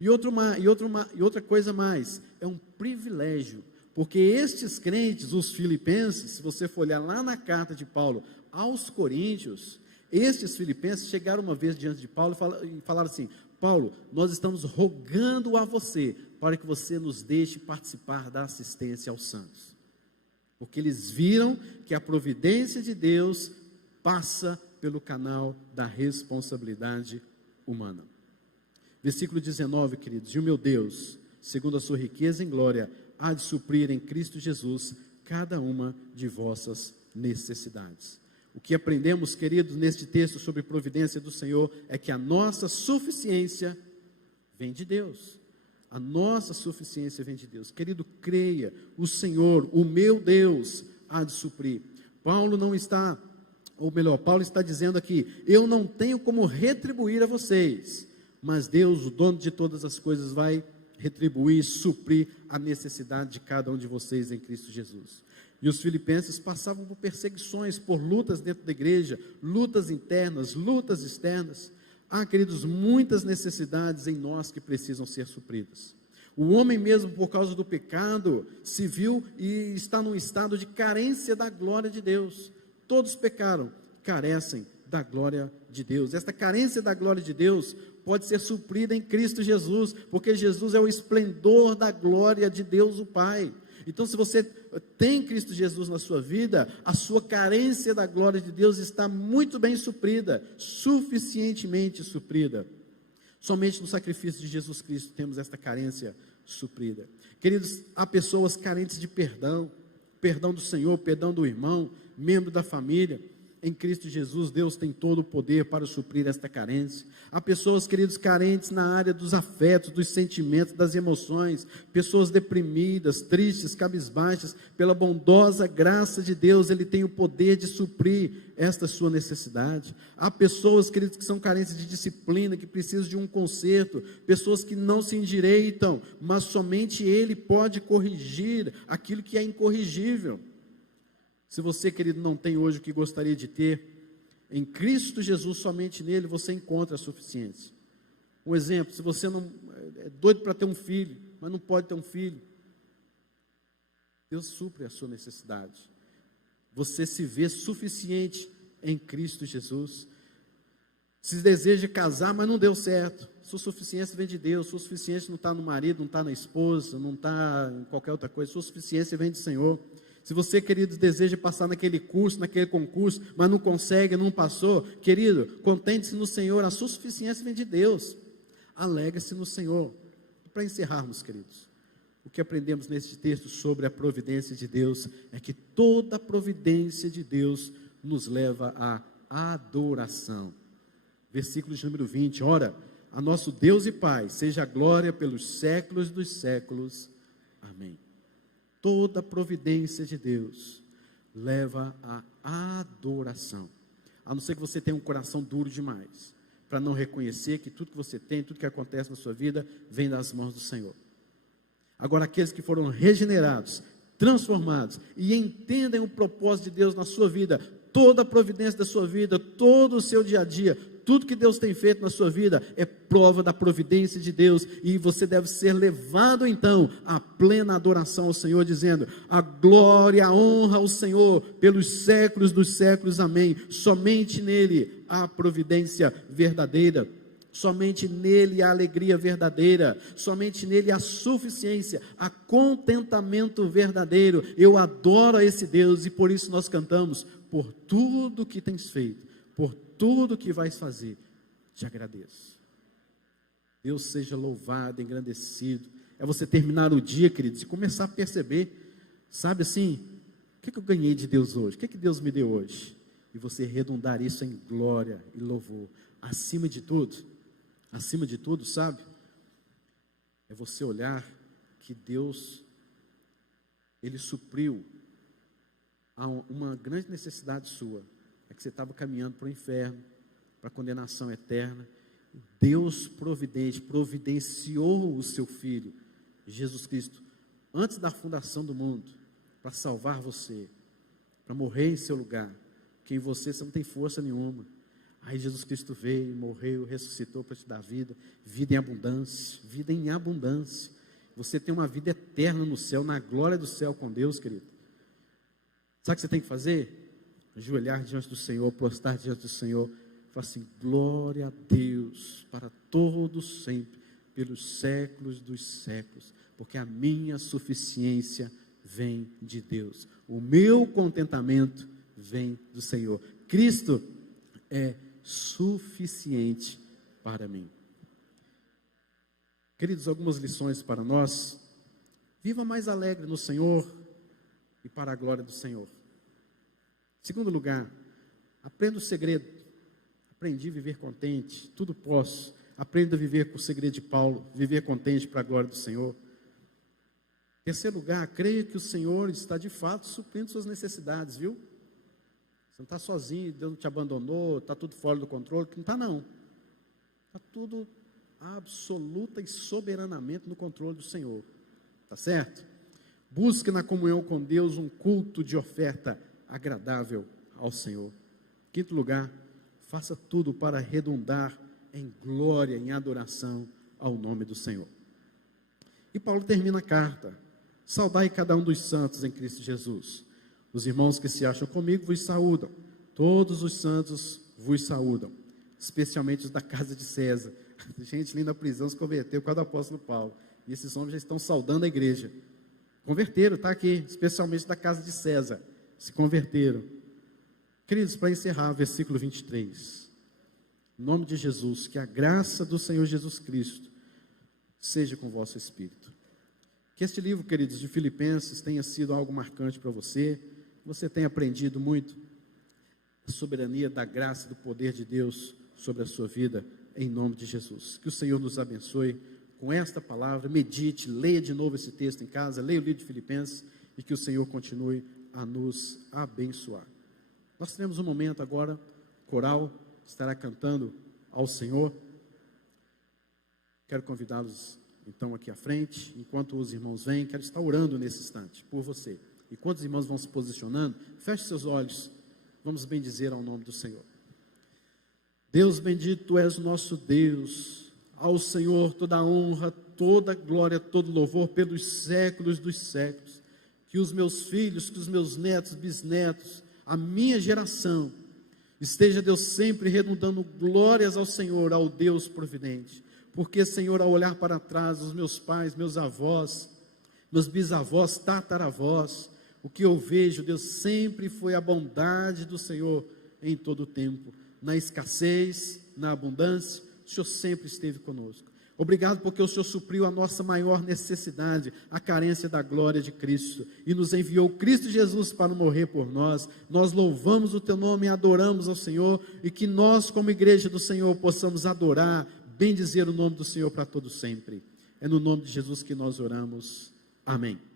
E outra coisa mais, é um privilégio, porque estes crentes, os filipenses, se você for olhar lá na carta de Paulo aos Coríntios, estes filipenses chegaram uma vez diante de Paulo e falaram assim: Paulo, nós estamos rogando a você para que você nos deixe participar da assistência aos santos, porque eles viram que a providência de Deus passa pelo canal da responsabilidade humana. Versículo 19, queridos: e o meu Deus, segundo a sua riqueza em glória, há de suprir em Cristo Jesus cada uma de vossas necessidades. O que aprendemos, queridos, neste texto sobre providência do Senhor, é que a nossa suficiência vem de Deus. A nossa suficiência vem de Deus. Querido, creia, o Senhor, o meu Deus, há de suprir. Paulo está dizendo aqui: eu não tenho como retribuir a vocês, mas Deus, o dono de todas as coisas, vai retribuir, suprir a necessidade de cada um de vocês em Cristo Jesus. E os filipenses passavam por perseguições, por lutas dentro da igreja, lutas internas, lutas externas. Há, queridos, muitas necessidades em nós que precisam ser supridas. O homem mesmo, por causa do pecado, se viu e está num estado de carência da glória de Deus. Todos pecaram, carecem da glória de Deus. Esta carência da glória de Deus pode ser suprida em Cristo Jesus, porque Jesus é o esplendor da glória de Deus o Pai. Então, se você tem Cristo Jesus na sua vida, a sua carência da glória de Deus está muito bem suprida, suficientemente suprida. Somente no sacrifício de Jesus Cristo temos esta carência suprida. Queridos, há pessoas carentes de perdão, perdão do Senhor, perdão do irmão, membro da família. Em Cristo Jesus, Deus tem todo o poder para suprir esta carência. Há pessoas, queridos, carentes na área dos afetos, dos sentimentos, das emoções, pessoas deprimidas, tristes, cabisbaixas. Pela bondosa graça de Deus, Ele tem o poder de suprir esta sua necessidade. Há pessoas, queridos, que são carentes de disciplina, que precisam de um conserto, pessoas que não se endireitam, mas somente Ele pode corrigir aquilo que é incorrigível. Se você, querido, não tem hoje o que gostaria de ter, em Cristo Jesus, somente nele, você encontra a suficiência. Um exemplo, se você não é doido para ter um filho, mas não pode ter um filho, Deus supre a sua necessidade. Você se vê suficiente em Cristo Jesus. Se deseja casar, mas não deu certo, sua suficiência vem de Deus. Sua suficiência não está no marido, não está na esposa, não está em qualquer outra coisa. Sua suficiência vem do Senhor. Se você, querido, deseja passar naquele curso, naquele concurso, mas não consegue, não passou, querido, contente-se no Senhor. A sua suficiência vem de Deus. Alegre-se no Senhor. Para encerrarmos, queridos, o que aprendemos nesse texto sobre a providência de Deus é que toda a providência de Deus nos leva à adoração. Versículo de número 20, ora, a nosso Deus e Pai, seja a glória pelos séculos dos séculos. Amém. Toda a providência de Deus leva à adoração. A não ser que você tenha um coração duro demais, para não reconhecer que tudo que você tem, tudo que acontece na sua vida, vem das mãos do Senhor. Agora, aqueles que foram regenerados, transformados, e entendem o propósito de Deus na sua vida, toda a providência da sua vida, todo o seu dia a dia, tudo que Deus tem feito na sua vida, é prova da providência de Deus, e você deve ser levado então, à plena adoração ao Senhor, dizendo, a glória, a honra ao Senhor, pelos séculos dos séculos, amém. Somente nele há providência verdadeira, somente nele há alegria verdadeira, somente nele há suficiência, há contentamento verdadeiro. Eu adoro a esse Deus, e por isso nós cantamos, por tudo que tens feito, por tudo que vais fazer, te agradeço. Deus seja louvado, engrandecido. É você terminar o dia, queridos, e começar a perceber, sabe assim, o que eu ganhei de Deus hoje? O que Deus me deu hoje? E você redundar isso em glória e louvor. Acima de tudo, sabe? É você olhar que Deus, Ele supriu uma grande necessidade sua. É que você estava caminhando para o inferno, para a condenação eterna. Deus providenciou o seu Filho, Jesus Cristo, antes da fundação do mundo, para salvar você, para morrer em seu lugar, porque em você não tem força nenhuma. Aí Jesus Cristo veio, morreu, ressuscitou para te dar vida em abundância, vida em abundância. Você tem uma vida eterna no céu, na glória do céu com Deus, querido. Sabe o que você tem que fazer? Ajoelhar diante do Senhor, prostrar diante do Senhor, falar assim, glória a Deus, para todos sempre, pelos séculos dos séculos, porque a minha suficiência vem de Deus, o meu contentamento vem do Senhor. Cristo é suficiente para mim. Queridos, algumas lições para nós. Viva mais alegre no Senhor e para a glória do Senhor. Segundo lugar, aprenda o segredo. Aprendi a viver contente, tudo posso. Aprenda a viver com o segredo de Paulo, viver contente para a glória do Senhor. Terceiro lugar, creia que o Senhor está de fato suprindo suas necessidades, viu? Você não está sozinho, Deus não te abandonou, está tudo fora do controle. Não está não. Está tudo absoluta e soberanamente no controle do Senhor. Está certo? Busque na comunhão com Deus um culto de oferta agradável ao Senhor. Quinto lugar, faça tudo para redundar em glória, em adoração ao nome do Senhor. E Paulo termina a carta, saudai cada um dos santos em Cristo Jesus. Os irmãos que se acham comigo vos saúdam, todos os santos vos saúdam, especialmente os da casa de César. Gente ali na prisão se converteu por causa do apóstolo Paulo, e esses homens já estão saudando a igreja. Converteram, está aqui, especialmente da casa de César, se converteram. Queridos, para encerrar, versículo 23, em nome de Jesus, que a graça do Senhor Jesus Cristo seja com o vosso espírito. Que este livro, queridos, de Filipenses tenha sido algo marcante para você, você tenha aprendido muito a soberania da graça e do poder de Deus sobre a sua vida, em nome de Jesus. Que o Senhor nos abençoe com esta palavra, medite, leia de novo esse texto em casa, leia o livro de Filipenses, e que o Senhor continue a nos abençoar. Nós teremos um momento agora, coral estará cantando ao Senhor. Quero convidá-los então aqui à frente, enquanto os irmãos vêm, quero estar orando nesse instante por você. Enquanto os irmãos vão se posicionando, feche seus olhos, vamos bendizer ao nome do Senhor. Deus bendito, Tu és o nosso Deus, Ao Senhor toda a honra, toda a glória, todo louvor pelos séculos dos séculos. Que os meus filhos, que os meus netos, bisnetos, a minha geração, esteja, Deus, sempre redundando glórias ao Senhor, ao Deus providente. Porque, Senhor, ao olhar para trás, os meus pais, meus avós, meus bisavós, tataravós, o que eu vejo, Deus, sempre foi a bondade do Senhor em todo o tempo. Na escassez, na abundância, o Senhor sempre esteve conosco. Obrigado porque o Senhor supriu a nossa maior necessidade, a carência da glória de Cristo, e nos enviou Cristo Jesus para morrer por nós. Nós louvamos o Teu nome e adoramos ao Senhor, e que nós, como igreja do Senhor, possamos adorar, bendizer o nome do Senhor para todo sempre. É no nome de Jesus que nós oramos. Amém.